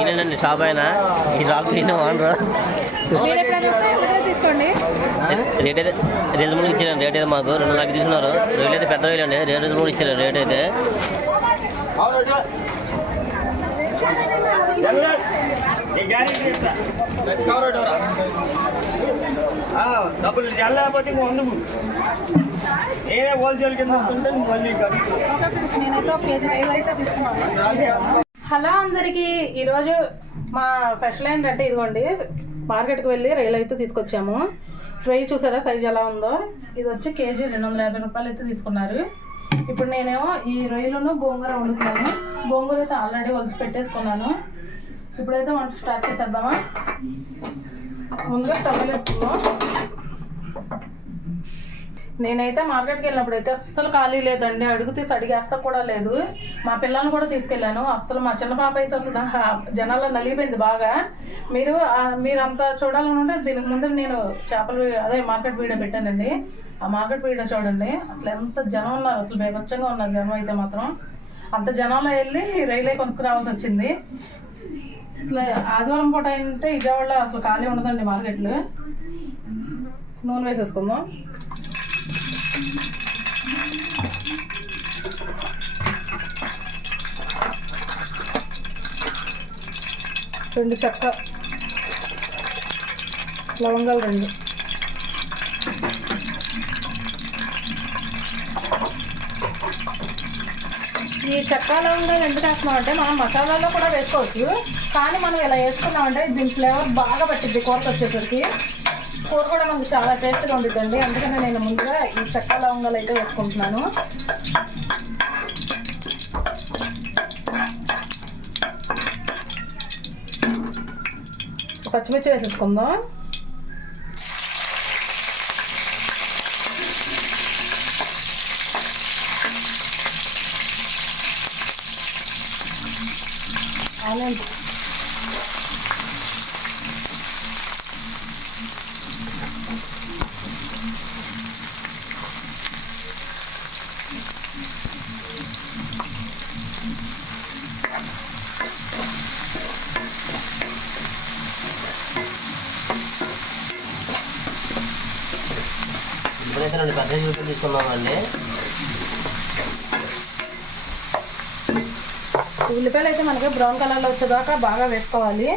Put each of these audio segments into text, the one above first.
ఈయనండి shop అయినా ఈ shop ఈయన ఓనరు. తీసుకోండి. రేట్ అయితే రీజనబుల్ ఇచ్చారండి. రేట్ అయితే మాకు 2,00,000 తీసుకున్నారు. రేట్ అయితే పెద్ద రైలు అండి. రేట్ రీజనబుల్ ఇచ్చారు. రేట్ అయితే డబ్బులు లేకపోతే అందుకు నేనే హోల్సేల్ కింద మళ్ళీ. నేనైతే ఒక కేజీ రైలు అయితే తీసుకున్నాను. హలో అందరికీ, ఈరోజు మా స్పెషల్ ఏంటంటే ఇదిగోండి, మార్కెట్కి వెళ్ళి రైలు అయితే తీసుకొచ్చాము. ట్రై చూసారా సైజ్ ఎలా ఉందో. ఇది వచ్చి కేజీ 250 రూపాయలు అయితే తీసుకున్నారు. ఇప్పుడు నేనేమో ఈ రొయ్యలను గోంగూర వండుతున్నాను. గోంగూర అయితే ఆల్రెడీ ఒలిసి పెట్టేసుకున్నాను. ఇప్పుడైతే వంట స్టార్ట్ చేసేద్దామా. ముందుగా స్టవ్ వేసుకుందాం. నేనైతే మార్కెట్కి వెళ్ళినప్పుడు అయితే అస్సలు ఖాళీ లేదండి. అడుగు తీసి అడిగేస్తా కూడా లేదు. మా పిల్లల్ని కూడా తీసుకెళ్ళాను. అస్సలు మా చిన్న పాప అయితే అసలు జనాల్లో నలిగిపోయింది బాగా. మీరంతా చూడాలనుకుంటే దీనికి ముందు నేను అదే మార్కెట్ వీడియో పెట్టానండి. ఆ మార్కెట్ వీడియో చూడండి. అసలు ఎంత జనం ఉన్నారు, అసలు బేభత్సంగా ఉన్నారు జనం అయితే మాత్రం. అంత జనంలో వెళ్ళి రైలే కొనుక్కు రావాల్సి వచ్చింది. అసలు ఆదివారం పూట అంటే విజయవాడలో అసలు ఖాళీ ఉండదండి మార్కెట్లు. నూనె వేసేసుకుందాం. రెండు చెక్క, లవంగాలు 2. ఈ చెక్క లవంగాలు ఎందుకు వేస్తున్నామంటే మనం మసాలాలో కూడా వేసుకోవచ్చు. కానీ మనం ఇలా వేసుకున్నామంటే దీని ఫ్లేవర్ బాగా పట్టిద్ది కూరకు వచ్చేసరికి. కూర కూడా మనకు చాలా టేస్ట్గా ఉంటుందండి. అందుకని నేను ముందుగా ఈ చెక్క లవంగాలు అయితే వేసుకుంటున్నాను. పచ్చిమిర్చి వేసేసుకుందాం. ఆనియన్స్, ఇప్పుడైతే 2 పెద్ద చూపులు తీసుకున్నామండి. ఉల్లిపాయలు అయితే మనకి బ్రౌన్ కలర్లో వచ్చేదాకా బాగా వేసుకోవాలి.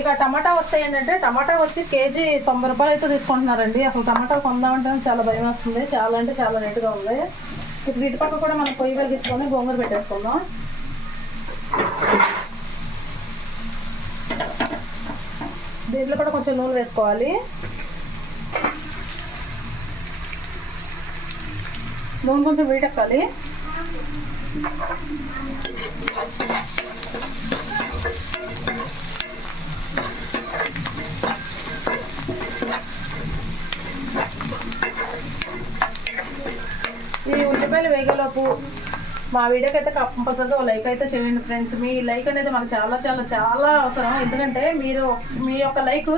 ఇక టమాటా వస్తే ఏంటంటే టమాటా వచ్చి కేజీ 90 రూపాయలు అయితే తీసుకుంటున్నారండి. అసలు టమాటా కొందామంటే చాలా భయం వస్తుంది. చాలా అంటే చాలా రేటుగా ఉంది. ఇప్పుడు ఇటు పక్క కూడా మనం పొయ్యి వెలిగించుకొని గోంగూర పెట్టేసుకుందాం. దీంట్లో కూడా కొంచెం నూనె వేసుకోవాలి. నూనె కొంచెం వేడెక్కాలి. ఈ ఉల్లిపాయలు వేగేలోపు మా వీడియోకి అయితే కంపల్సరీగా లైక్ అయితే చేయండి ఫ్రెండ్స్. మీ లైక్ అనేది మనకు చాలా చాలా చాలా అవసరం. ఎందుకంటే మీ యొక్క లైక్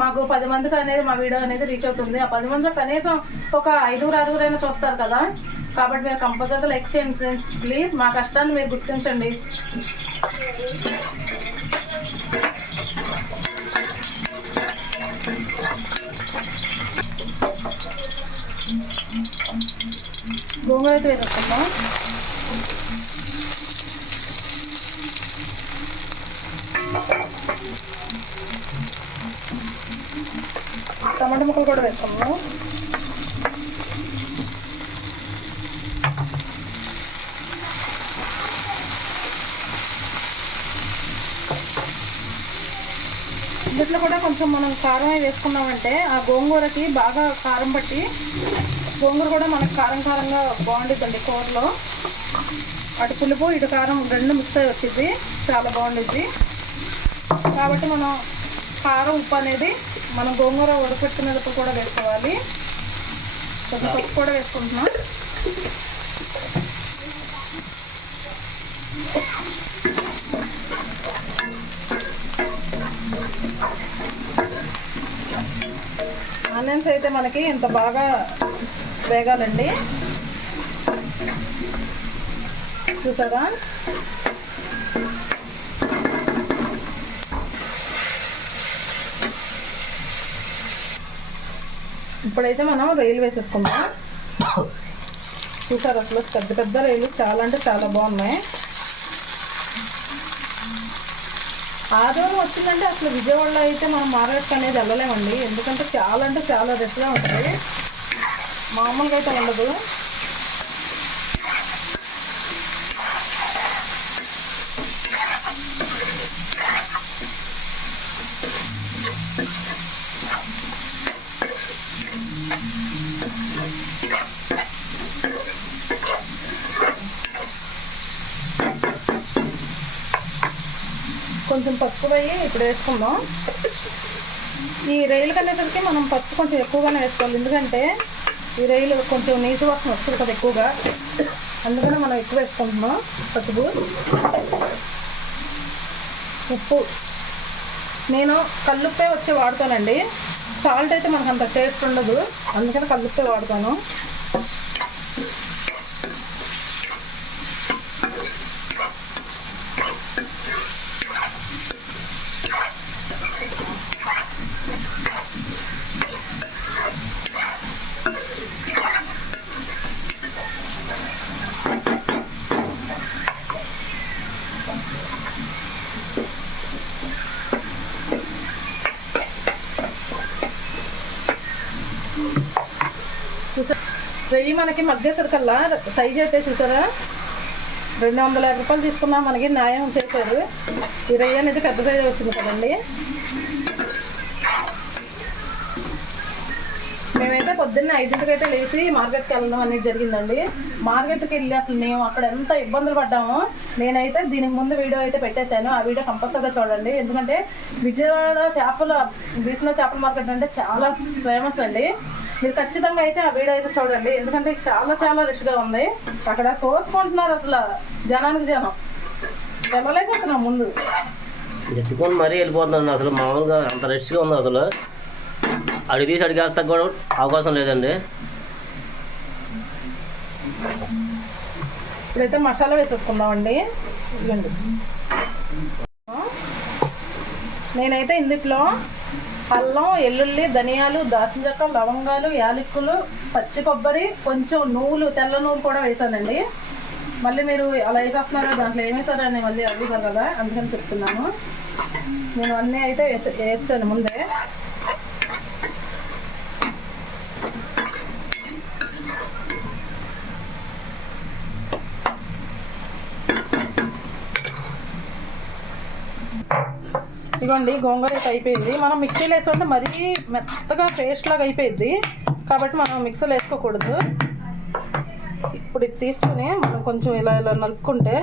మాకు 10 మందికి అనేది మా వీడియో అనేది రీచ్ అవుతుంది. ఆ 10 మందిలో కనీసం ఒక 5-6 చూస్తారు కదా. కాబట్టి మీరు కంపల్సరీగా లైక్ చేయండి ఫ్రెండ్స్. ప్లీజ్ మా కష్టాన్ని మీరు గుర్తించండి. గోంగూర అయితే వేసుకుందాం. టమాటా ముక్కలు కూడా వేసుకుందాం. దీంట్లో కూడా కొంచెం మనం కారం వేసుకున్నామంటే ఆ గోంగూరకి బాగా కారం పట్టి గోంగూర కూడా మనకు కారం కారంగా బాగుండిద్దండి కూరలో. అటు పులుపు ఇటు కారం 2 మిక్స్ అయ్యి వచ్చింది, చాలా బాగుండిద్ది. కాబట్టి మనం కారం ఉప్పు అనేది మనం గోంగూర ఉడకపెట్టుకునేటప్పుడు కూడా వేసుకోవాలి. కొంచెం పప్పు కూడా వేసుకుంటున్నాం. ఆనియన్స్ అయితే మనకి ఇంత బాగా వేగాలండి. చూసారా ఇప్పుడైతే మనం రొయ్యలు వేసేసుకుందాం. చూసారు అసలు పెద్ద పెద్ద రొయ్యలు చాలా అంటే చాలా బాగున్నాయి. ఆదివారం వచ్చిందంటే అసలు విజయవాడలో అయితే మనం మార్కెట్కి అనేది వెళ్ళలేమండి. ఎందుకంటే చాలా అంటే చాలా రష్గా ఉంటుంది, మామూలుగా అయితే ఉండదు. కొంచెం పసుపు వేయి ఇప్పుడు వేసుకుందాం. ఈ రొయ్యలు కనేసరికి మనం పసుపు కొంచెం ఎక్కువగానే వేసుకోవాలి, ఎందుకంటే ఈ రొయ్యలు కొంచెం నీసు వాసన వస్తుంది కదా ఎక్కువగా, అందుకని మనం ఎక్కువ వేసుకుంటున్నాం పసుపు. ఉప్పు నేను కల్లుప్పే వచ్చి వాడతానండి, సాల్ట్ అయితే మనకు అంత టేస్ట్ ఉండదు, అందుకని కల్లుప్పే వాడతాను. రొయ్యి మనకి మగ్గేసరికల్లా సైజ్ అయితే చూసారా 250 రూపాయలు తీసుకున్నా మనకి న్యాయం చేశారు. ఈ రొయ్య అనేది పెద్ద సైజ్ వచ్చింది కదండి. మేమైతే పొద్దున్న 5ంటికి అయితే లేచి మార్కెట్కి వెళ్ళడం అనేది జరిగిందండి. మార్కెట్కి వెళ్ళి అసలు మేము అక్కడ ఎంత ఇబ్బందులు పడ్డామో నేనైతే దీనికి ముందు వీడియో అయితే పెట్టేశాను, ఆ వీడియో కంపల్సరీగా చూడండి. ఎందుకంటే విజయవాడ బీచ్లో చేపల మార్కెట్ అంటే చాలా ఫేమస్ అండి. మీరు ఖచ్చితంగా అయితే ఆ వీడియో అయితే చూడండి, ఎందుకంటే చాలా చాలా రష్గా ఉంది. అక్కడ తోసుకుంటున్నారు అసలు జనానికి జనం, వెళ్ళలేకపోతున్నాం ముందు ఎత్తుకొని మరీ వెళ్ళిపోతున్నాను. అసలు మామూలుగా అంత రష్గా ఉంది, అసలు అడిగి తీసి అడిగేస్తా కూడా అవకాశం లేదండి. ఇప్పుడైతే మసాలా వేసేసుకుందామండి. ఇవ్వండి, నేనైతే ఇందులో అల్లం, ఎల్లుల్లి, ధనియాలు, దాల్చిన చెక్క, లవంగాలు, యాలక్కులు, పచ్చి కొబ్బరి, కొంచెం నువ్వులు, తెల్ల నువ్వులు కూడా వేసానండి. మళ్ళీ మీరు అలా వేసేస్తున్నారో దాంట్లో ఏమేసారని మళ్ళీ అడుగుతారు కదా, అందుకని చెప్తున్నాను. నేను అన్నీ అయితే వేసాను ముందే. ఇదిగోండి గోంగూర అయితే అయిపోయింది. మనం మిక్సీలో వేసుకుంటే మరీ మెత్తగా పేస్ట్ లాగా అయిపోయింది, కాబట్టి మనం మిక్సీలో వేసుకోకూడదు. ఇప్పుడు ఇది తీసుకుని మనం కొంచెం ఇలా ఇలా నలుపుకుంటే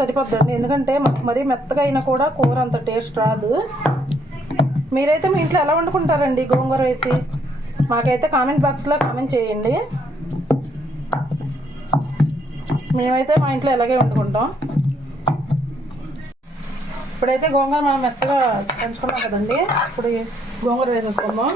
సరిపోద్దండి, ఎందుకంటే మరీ మెత్తగా అయినా కూడా కూర అంత టేస్ట్ రాదు. మీరైతే మీ ఇంట్లో ఎలా వండుకుంటారండి గోంగూర వేసి? మాకైతే కామెంట్ బాక్స్లో కామెంట్ చేయండి. మేమైతే మా ఇంట్లో ఇలాగే వండుకుంటాం. ఇప్పుడైతే గోంగూర మనం మెత్తగా పెంచుకున్నాం కదండి, ఇప్పుడు గోంగూర వేసేసుకుందాం.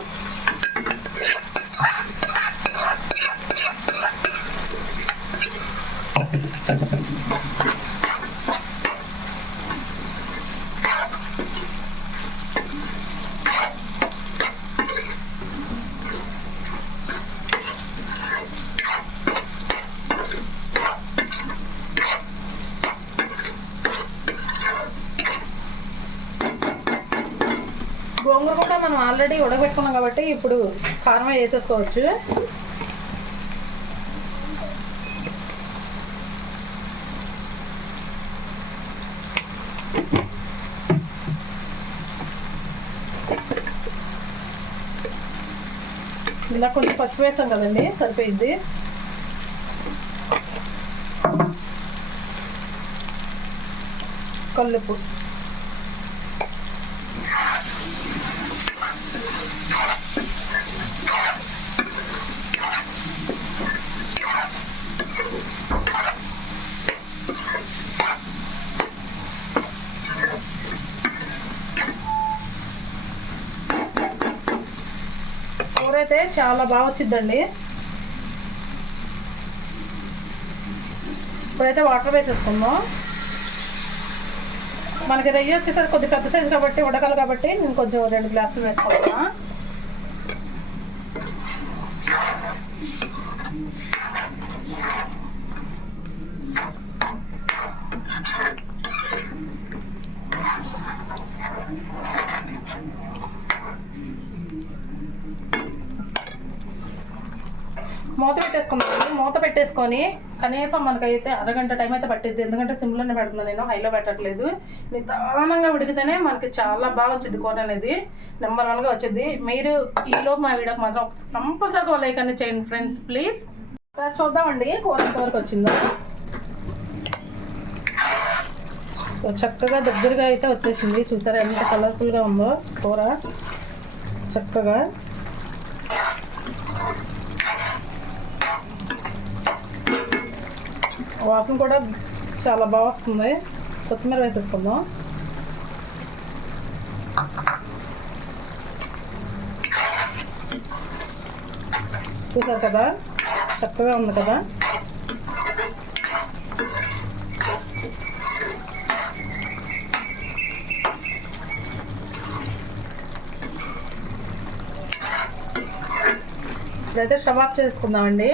గోంగూర కూడా మనం ఆల్రెడీ ఉడకబెట్టుకున్నాం కాబట్టి ఇప్పుడు కారం వేసేసుకోవచ్చు. ఇలా కొంచెం పసుపు వేసాం కదండి, సరిపోయింది. కల్లుప్పు, కూర అయితే చాలా బాగా వచ్చిందండి. ఇప్పుడైతే వాటర్ వేసేసుకుందాం. మనకి రొయ్య వచ్చేసరికి కొద్దిగా పెద్ద సైజు కాబట్టి ఉడకాలి కాబట్టి నేను కొంచెం 2 గ్లాసులు వేసుకోవాలా. మూత పెట్టేసుకున్నాను. మూత పెట్టేసుకొని కనీసం మనకైతే అరగంట టైం అయితే పట్టిద్ది. ఎందుకంటే సిమ్లోనే పెడుతున్నాను, నేను హైలో పెట్టట్లేదు. నిదానంగా ఉడికితేనే మనకి చాలా బాగా వచ్చింది కూర అనేది, నెంబర్ 1గా వచ్చింది. మీరు ఈలోపు మా వీడియోకి మాత్రం కంపల్సరీగా లైక్ అనేది చేయండి ఫ్రెండ్స్ ప్లీజ్. సార్ చూద్దామండి కూర ఎంతవరకు వచ్చిందో. చక్కగా దగ్గరగా అయితే వచ్చేసింది. చూసారా ఎంత కలర్ఫుల్గా ఉందో కూర, చక్కగా. వాసన కూడా చాలా బాగా వస్తుంది. కొత్తిమీర వేసేసుకుందాం. చూసారు కదా చక్కగా ఉంది కదా. ఇప్పుడైతే స్టవ్ ఆఫ్ చేసుకుందామండి.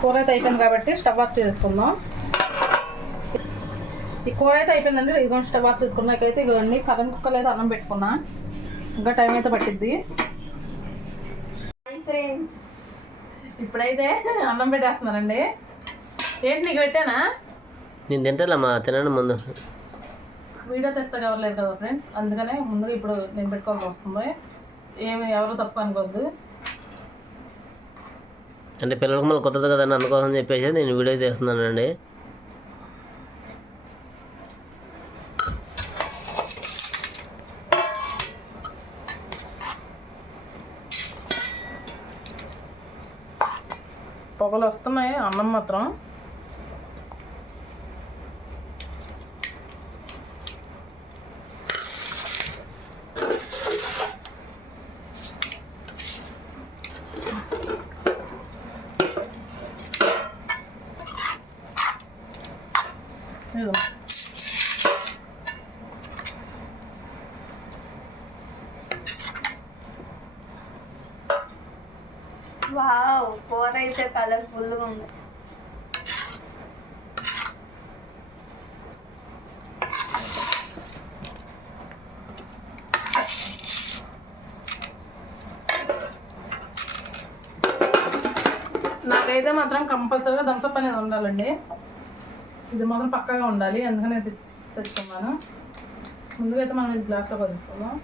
కూర అయితే అయిపోయింది కాబట్టి స్టవ్ ఆఫ్ చేసుకుందాం. ఈ కూర అయితే అయిపోయిందండి. ఇదిగోండి స్టవ్ ఆఫ్ చేసుకున్నాకైతే ఇదిగోండి కరెంట్ కుక్కర్లో అయితే అన్నం పెట్టుకున్నా. ఇంకా టైం అయితే పట్టిద్ది. ఇప్పుడైతే అన్నం పెట్టేస్తున్నానండి. ఏంటి నీకు పెట్టానా? నేను తింటానమ్మా, తినడం ముందు వీడియో తెస్తా కావట్లేదు కదా ఫ్రెండ్స్, అందుకనే ముందుగా ఇప్పుడు నేను పెట్టుకోవాల్సి వస్తుంది. ఎవరు తప్పు అనుకోవద్దు. అంటే పిల్లలకు మళ్ళీ కొత్తది కదండి, అందుకోసం చెప్పేసి నేను వీడియో తీస్తున్నానండి. పొగలు వస్తున్నాయి, అన్నం మాత్రం వావ్, కూర అయితే కలర్ఫుల్గా ఉంది. నాకైతే మాత్రం కంపల్సరీగా థమ్స్అప్ అనేది ఉండాలండి. ఇది మాత్రం పక్కాగా ఉండాలి, అందుకనే తెచ్చుకున్నాను. ముందుగా అయితే మనం ఇది గ్లాస్లో పోసేసుకుందాం.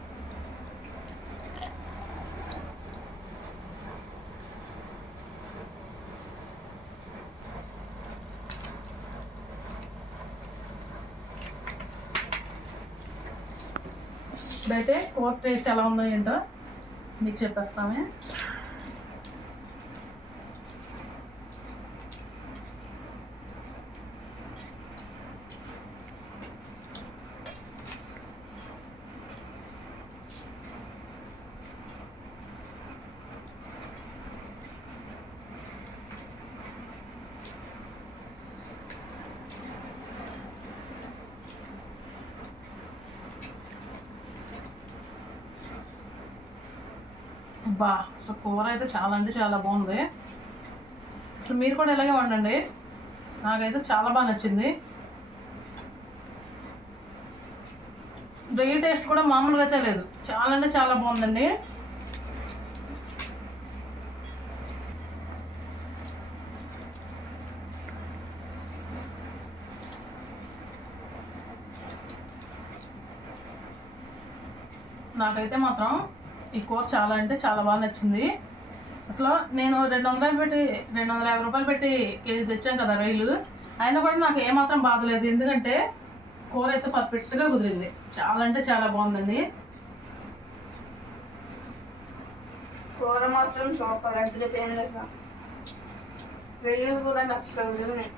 ఇప్పుడైతే కూర టేస్ట్ ఎలా ఉందో ఏంటో మీకు చెప్పేస్తామే. బా, అసలు కూర అయితే చాలా అంటే చాలా బాగుంది. అసలు మీరు కూడా ఇలాగే వండండి, నాకైతే చాలా బాగా నచ్చింది. డ్రై టేస్ట్ కూడా మామూలుగా అయితే లేదు, చాలా అంటే చాలా బాగుందండి. నాకైతే మాత్రం ఈ కూర చాలా అంటే చాలా బాగా నచ్చింది. అసలు నేను 250 రూపాయలు పెట్టి కేజీ తెచ్చాను కదా రొయ్యలు, అయినా కూడా నాకు ఏమాత్రం బాధ లేదు. ఎందుకంటే కూర అయితే పర్ఫెక్ట్గా కుదిరింది, చాలా అంటే చాలా బాగుందండి. కూర మాత్రం సూపర్ అదిరిపోయింది. రొయ్యలు కూడా నచ్చుతుంది.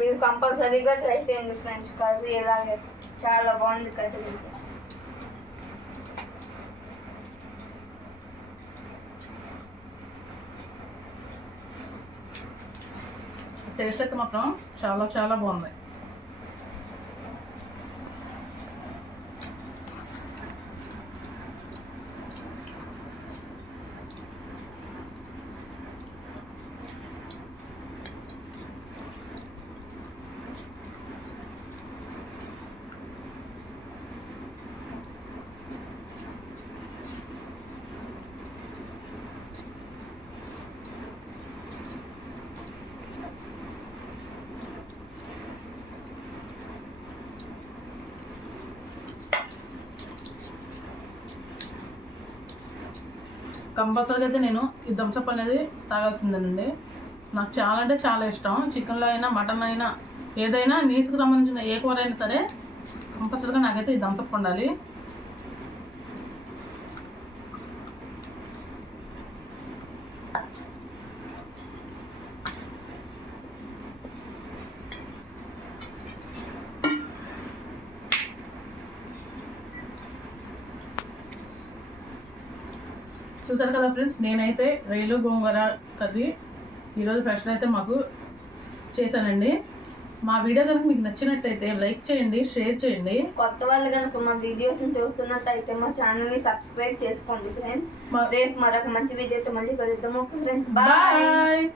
మీరు కంపల్సరీగా ట్రై చేయండి ఫ్రెండ్స్. కర్రీ ఇలాగే చాలా బాగుంది కర్రీ. టేస్ట్ అయితే మాత్రం చాలా చాలా బాగుంది. కంపల్సరీగా అయితే నేను ఈ థమ్స్అప్ అనేది తాగాల్సిందేనండి. నాకు చాలా అంటే చాలా ఇష్టం. చికెన్లో అయినా మటన్ అయినా ఏదైనా నీసుకు సంబంధించిన ఏ కూర అయినా సరే కంపల్సరీగా నాకైతే ఈ థమ్స్అప్ ఉండాలి. చూసారు కదా ఫ్రెండ్స్, నేనైతే రొయ్యలు గోంగూర కర్రీ ఈరోజు స్పెషల్ అయితే మాకు చేశానండి. మా వీడియో కనుక మీకు నచ్చినట్టయితే లైక్ చేయండి, షేర్ చేయండి. కొత్త వాళ్ళు కనుక మా వీడియోస్ చూస్తున్నట్టయితే మా ఛానల్ని సబ్స్క్రైబ్ చేసుకోండి ఫ్రెండ్స్. రేపు మరొక మంచి వీడియోతో మళ్ళీ కలుద్దాము ఫ్రెండ్స్. బాయ్. బాయ్.